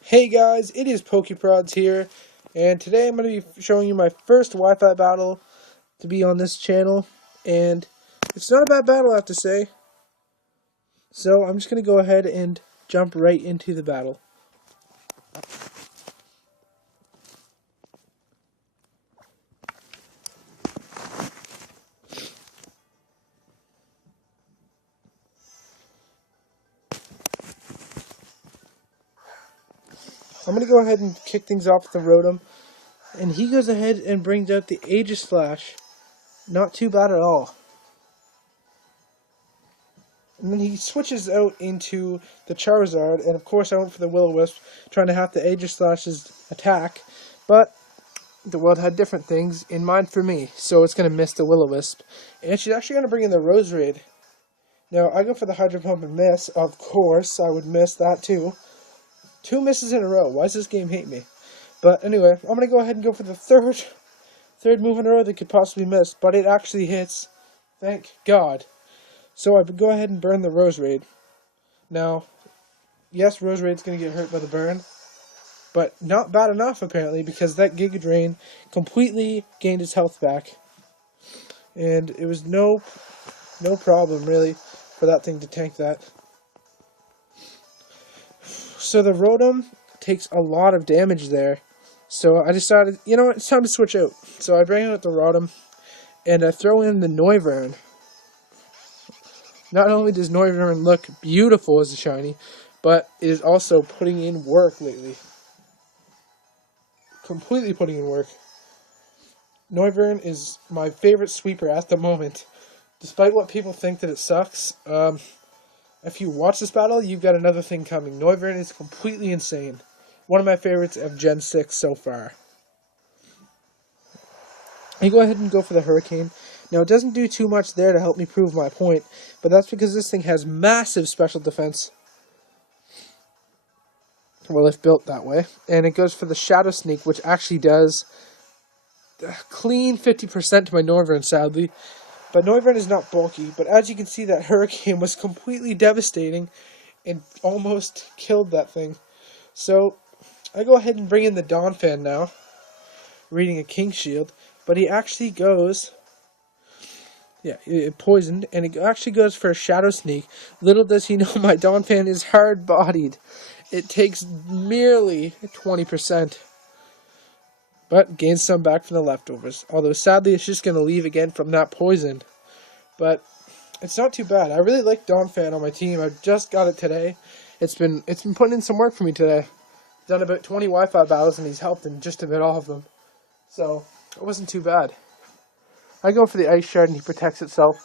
Hey guys, it is PokeProdz here, and today I'm going to be showing you my first Wi-Fi battle to be on this channel, and it's not a bad battle I have to say, so I'm just going to go ahead and jump right into the battle. I'm going to go ahead and kick things off with the Rotom, and he goes ahead and brings out the Aegislash. Not too bad at all. And then he switches out into the Charizard, and of course I went for the Will-O-Wisp, trying to have the Aegislash's attack, but the world had different things in mind for me, so it's going to miss the Will-O-Wisp. And she's actually going to bring in the Roserade. Now, I go for the Hydro Pump and miss. Of course, I would miss that too. 2 misses in a row. Why does this game hate me? But anyway, I'm going to go ahead and go for the third move in a row that could possibly miss, but it actually hits. Thank God. So I would go ahead and burn the Roserade. Now, yes, Roserade's going to get hurt by the burn, but not bad enough apparently, because that Giga Drain completely gained its health back, and it was no problem really for that thing to tank that. So the Rotom takes a lot of damage there, so I decided, you know what, it's time to switch out. So I bring out the Rotom, and I throw in the Noivern. Not only does Noivern look beautiful as a shiny, but it is also putting in work lately. Completely putting in work. Noivern is my favorite sweeper at the moment. Despite what people think that it sucks, if you watch this battle, you've got another thing coming. Noivern is completely insane. One of my favorites of Gen 6 so far. I go ahead and go for the Hurricane. Now, it doesn't do too much there to help me prove my point, but that's because this thing has massive special defense. Well, if built that way. And it goes for the Shadow Sneak, which actually does clean 50% to my Noivern, sadly. But Noivern is not bulky, but as you can see, that Hurricane was completely devastating and almost killed that thing. So, I go ahead and bring in the Donphan now, reading a King Shield, but he actually goes... Yeah, it poisoned, and it actually goes for a Shadow Sneak. Little does he know my Donphan is hard-bodied. It takes merely 20%, but gains some back from the leftovers. Although, sadly, it's just going to leave again from that poison. But it's not too bad. I really like Donphan on my team. I just got it today. It's been putting in some work for me today. Done about 20 Wi-Fi battles, and he's helped in just about all of them. So, it wasn't too bad. I go for the Ice Shard and he protects itself.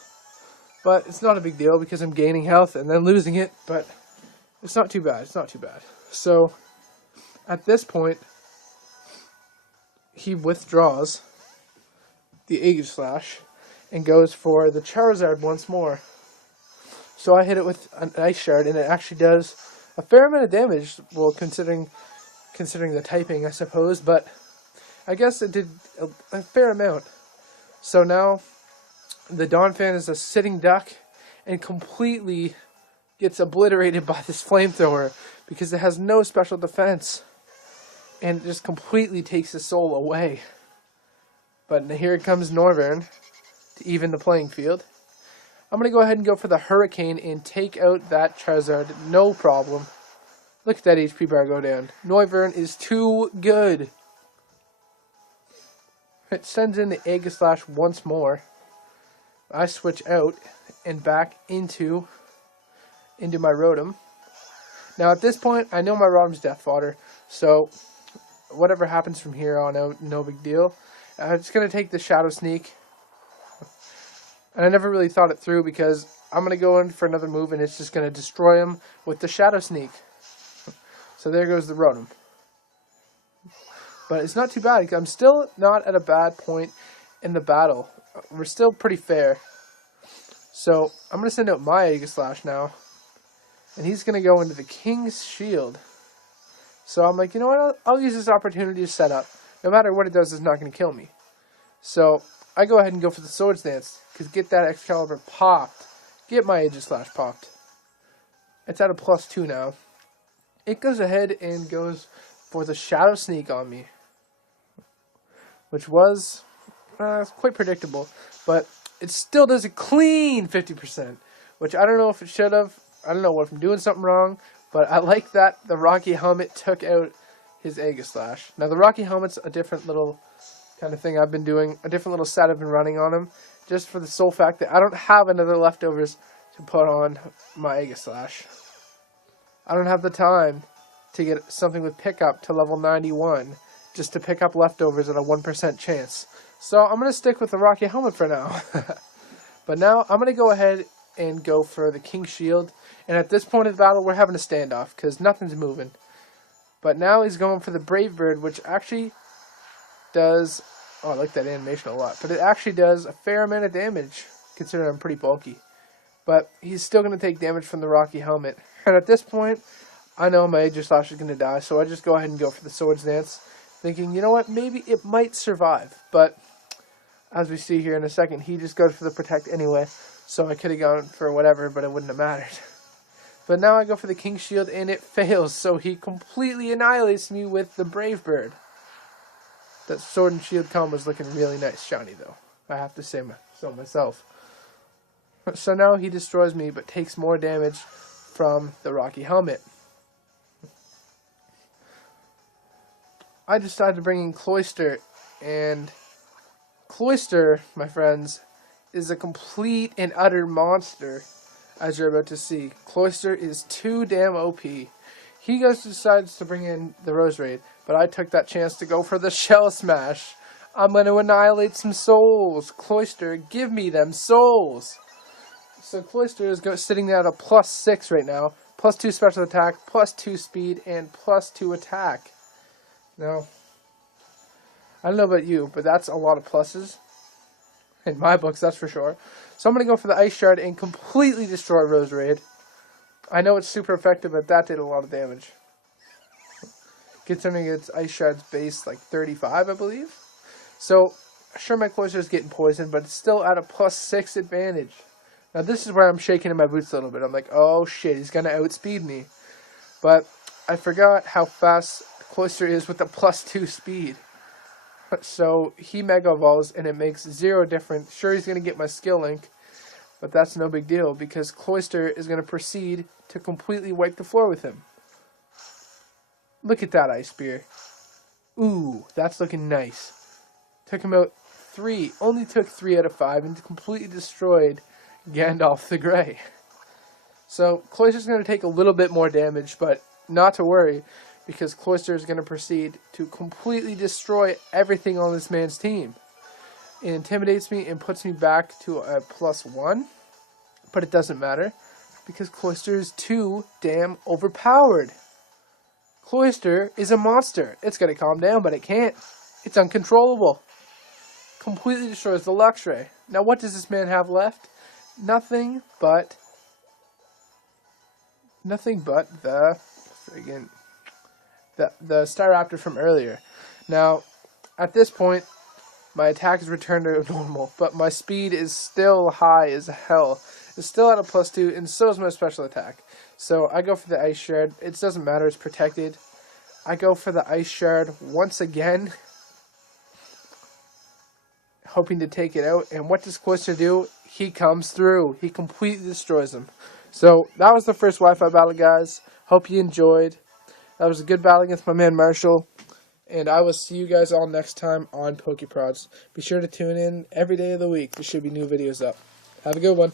But it's not a big deal because I'm gaining health and then losing it. But it's not too bad. It's not too bad. So, at this point, he withdraws the Aegislash and goes for the Charizard once more. So I hit it with an Ice Shard and it actually does a fair amount of damage. Well, considering the typing, I suppose. But I guess it did a fair amount. So now, the Donphan is a sitting duck and completely gets obliterated by this flamethrower because it has no special defense. And it just completely takes his soul away. But here comes Noivern to even the playing field. I'm going to go ahead and go for the Hurricane and take out that Charizard. No problem. Look at that HP bar go down. Noivern is too good. It sends in the Aegislash once more. I switch out and back into my Rotom. Now at this point, I know my Rotom's death fodder, so whatever happens from here on out, no big deal. I'm just going to take the Shadow Sneak. And I never really thought it through because I'm going to go in for another move and it's just going to destroy him with the Shadow Sneak. So there goes the Rotom. But it's not too bad. I'm still not at a bad point in the battle. We're still pretty fair. So I'm going to send out my Aegislash now. And he's going to go into the King's Shield. So I'm like, you know what? I'll use this opportunity to set up. No matter what it does, it's not going to kill me. So I go ahead and go for the Swords Dance. Because get that Excalibur popped. Get my Aegislash popped. It's at a +2 now. it goes ahead and goes for the Shadow Sneak on me, which was quite predictable, but it still does a clean 50%, which I don't know if it should have. I don't know if I'm doing something wrong, but I like that the Rocky Helmet took out his Aegislash. Now, the Rocky Helmet's a different little kind of thing I've been doing, a different little set I've been running on him, just for the sole fact that I don't have another leftovers to put on my Aegislash. I don't have the time to get something with pickup to level 91 just to pick up leftovers at a 1% chance. So I'm going to stick with the Rocky Helmet for now. But now I'm going to go ahead and go for the King Shield. And at this point of the battle, we're having a standoff because nothing's moving. But now he's going for the Brave Bird, which actually does... Oh, I like that animation a lot. But it actually does a fair amount of damage, considering I'm pretty bulky. But he's still going to take damage from the Rocky Helmet. And at this point, I know my Aegislash is going to die, so I just go ahead and go for the Swords Dance, thinking, you know what, maybe it might survive. But as we see here in a second, he just goes for the Protect anyway, so I could have gone for whatever, but it wouldn't have mattered. But now I go for the King Shield, and it fails, so he completely annihilates me with the Brave Bird. That Sword and Shield combo is looking really nice, shiny though. I have to say so myself. So now he destroys me, but takes more damage from the Rocky Helmet. I decided to bring in Cloyster, and Cloyster, my friends, is a complete and utter monster, as you're about to see. Cloyster is too damn OP. He decides to bring in the Rose Raid, but I took that chance to go for the Shell Smash. I'm going to annihilate some souls. Cloyster, give me them souls. So Cloyster is sitting there at a +6 right now. +2 special attack, +2 speed, and +2 attack. Now, I don't know about you, but that's a lot of pluses. In my books, that's for sure. So I'm going to go for the Ice Shard and completely destroy Rose Raid. I know it's super effective, but that did a lot of damage. Considering its Ice Shard's base like 35, I believe. So, sure, my Cloyster is getting poisoned, but it's still at a +6 advantage. Now, this is where I'm shaking in my boots a little bit. I'm like, oh shit, he's going to outspeed me. But I forgot how fast Cloyster is with the +2 speed. So, he Mega Evolves, and it makes 0 difference. Sure, he's going to get my skill link, but that's no big deal, because Cloyster is going to proceed to completely wipe the floor with him. Look at that Ice Spear. Ooh, that's looking nice. Took him out 3. Only took 3 out of 5 and completely destroyed Gandalf the Grey. So, Cloyster's going to take a little bit more damage, but not to worry, because Cloyster is going to proceed to completely destroy everything on this man's team. It intimidates me and puts me back to a +1, but it doesn't matter, because Cloyster is too damn overpowered. Cloyster is a monster. It's going to calm down, but it can't. It's uncontrollable. Completely destroys the Luxray. Now, what does this man have left? Nothing but the friggin' the Staraptor from earlier. Now, at this point, my attack is returned to normal, but my speed is still high as hell. It's still at a +2, and so is my special attack. So I go for the Ice Shard. It doesn't matter, it's protected. I go for the Ice Shard once again, hoping to take it out. And what does Cloyster do? He comes through. He completely destroys him. So that was the first Wi-Fi battle, guys. Hope you enjoyed. That was a good battle against my man Marshall. And I will see you guys all next time on PokeProdz. Be sure to tune in every day of the week. There should be new videos up. Have a good one.